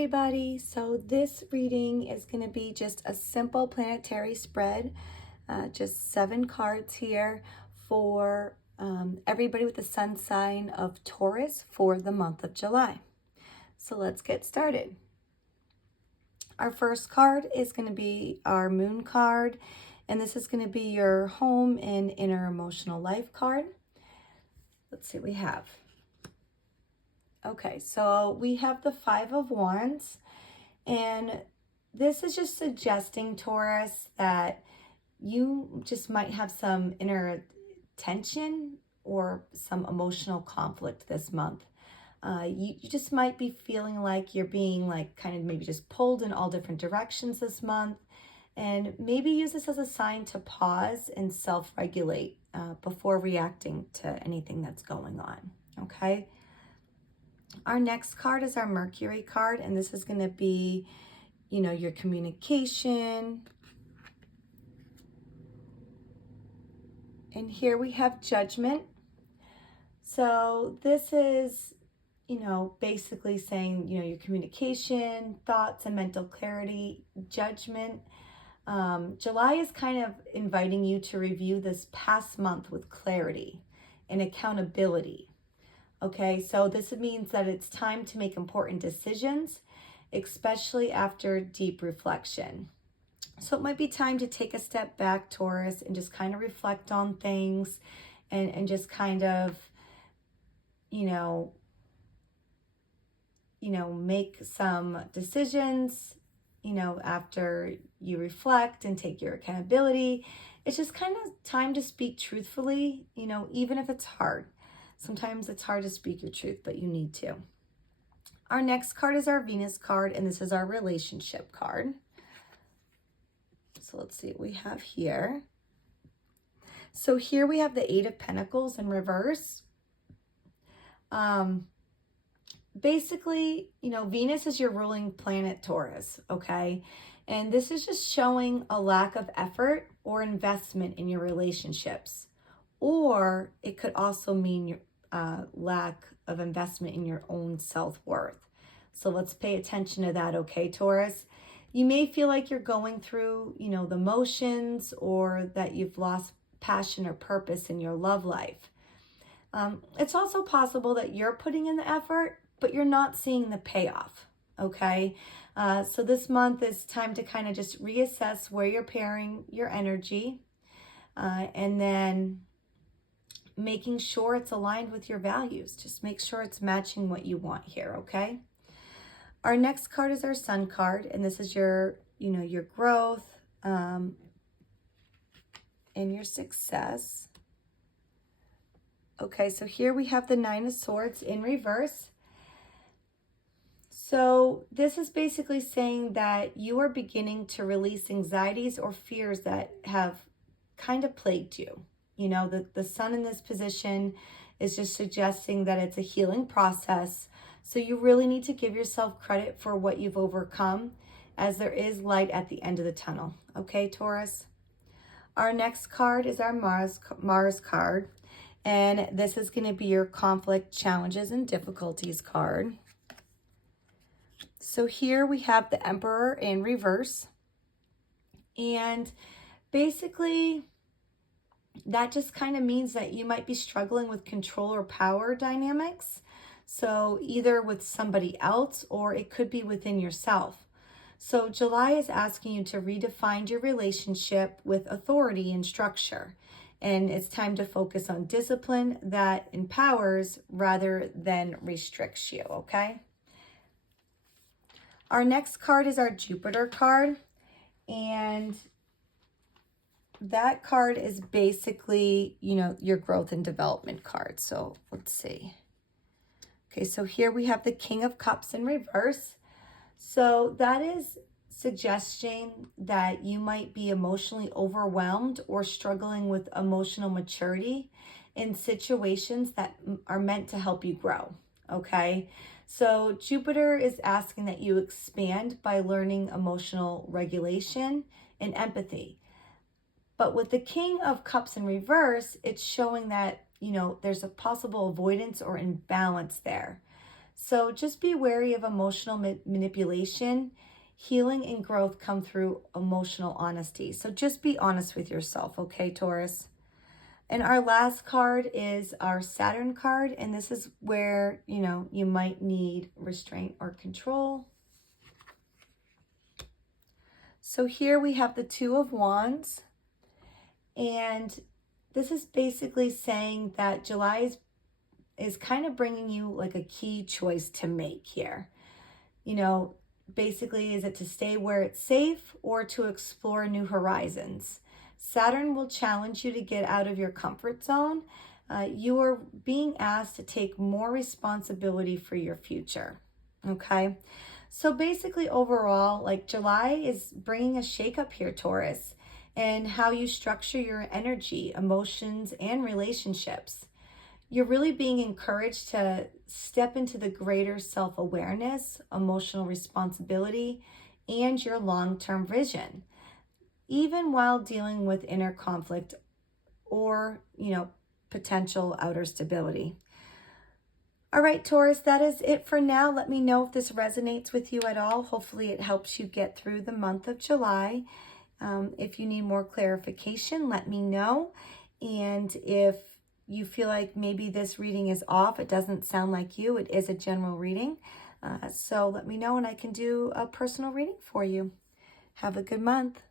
everybody. So this reading is going to be just a simple planetary spread, just 7 cards here for everybody with the sun sign of Taurus for the month of July. So let's get started. Our first card is going to be our moon card, and this is going to be your home and inner emotional life card. Let's see what we have. Okay, so we have the 5 of Wands, and this is just suggesting, Taurus, that you just might have some inner tension or some emotional conflict this month. You just might be feeling like you're being kind of maybe just pulled in all different directions this month, and maybe use this as a sign to pause and self-regulate before reacting to anything that's going on, okay? Our next card is our Mercury card, and this is going to be, your communication. And here we have Judgment. So this is, basically saying, your communication, thoughts, and mental clarity, judgment. July is kind of inviting you to review this past month with clarity and accountability. Okay, so this means that it's time to make important decisions, especially after deep reflection. So it might be time to take a step back, Taurus, and just kind of reflect on things and just kind of, make some decisions, after you reflect and take your accountability. It's just kind of time to speak truthfully, even if it's hard. Sometimes it's hard to speak your truth, but you need to. Our next card is our Venus card, and this is our relationship card. So let's see what we have here. So here we have the 8 of Pentacles in reverse. Basically, Venus is your ruling planet, Taurus, okay? And this is just showing a lack of effort or investment in your relationships. Or it could also mean your lack of investment in your own self-worth. So let's pay attention to that, okay, Taurus? You may feel like you're going through, the motions, or that you've lost passion or purpose in your love life. It's also possible that you're putting in the effort, but you're not seeing the payoff, okay? So this month is time to kind of just reassess where you're pairing your energy, and then making sure it's aligned with your values. Just make sure it's matching what you want here, okay? Our next card is our Sun card, and this is your, your growth and your success. Okay, so here we have the 9 of Swords in reverse. So this is basically saying that you are beginning to release anxieties or fears that have kind of plagued you. The sun in this position is just suggesting that it's a healing process. So you really need to give yourself credit for what you've overcome, as there is light at the end of the tunnel. Okay, Taurus? Our next card is our Mars card. And this is going to be your conflict, challenges, and difficulties card. So here we have the Emperor in reverse. And basically, that just kind of means that you might be struggling with control or power dynamics. So either with somebody else, or it could be within yourself. So July is asking you to redefine your relationship with authority and structure. And it's time to focus on discipline that empowers rather than restricts you, okay? Our next card is our Jupiter card. And that card is basically, your growth and development card. So let's see. Okay, so here we have the King of Cups in reverse. So that is suggesting that you might be emotionally overwhelmed or struggling with emotional maturity in situations that are meant to help you grow, okay? So Jupiter is asking that you expand by learning emotional regulation and empathy. But with the King of Cups in reverse, it's showing that, there's a possible avoidance or imbalance there. So just be wary of emotional manipulation. Healing and growth come through emotional honesty. So just be honest with yourself, okay, Taurus? And our last card is our Saturn card. And this is where, you might need restraint or control. So here we have the Two of Wands. And this is basically saying that July is kind of bringing you like a key choice to make here. Basically, is it to stay where it's safe or to explore new horizons? Saturn will challenge you to get out of your comfort zone. You are being asked to take more responsibility for your future. Okay. So basically, overall, like July is bringing a shakeup here, Taurus, and how you structure your energy, emotions, and relationships. You're really being encouraged to step into the greater self-awareness, emotional responsibility, and your long-term vision, even while dealing with inner conflict or, potential outer stability. All right, Taurus, that is it for now. Let me know if this resonates with you at all. Hopefully it helps you get through the month of July. If you need more clarification, let me know. And if you feel like maybe this reading is off, it doesn't sound like you, it is a general reading. So let me know and I can do a personal reading for you. Have a good month.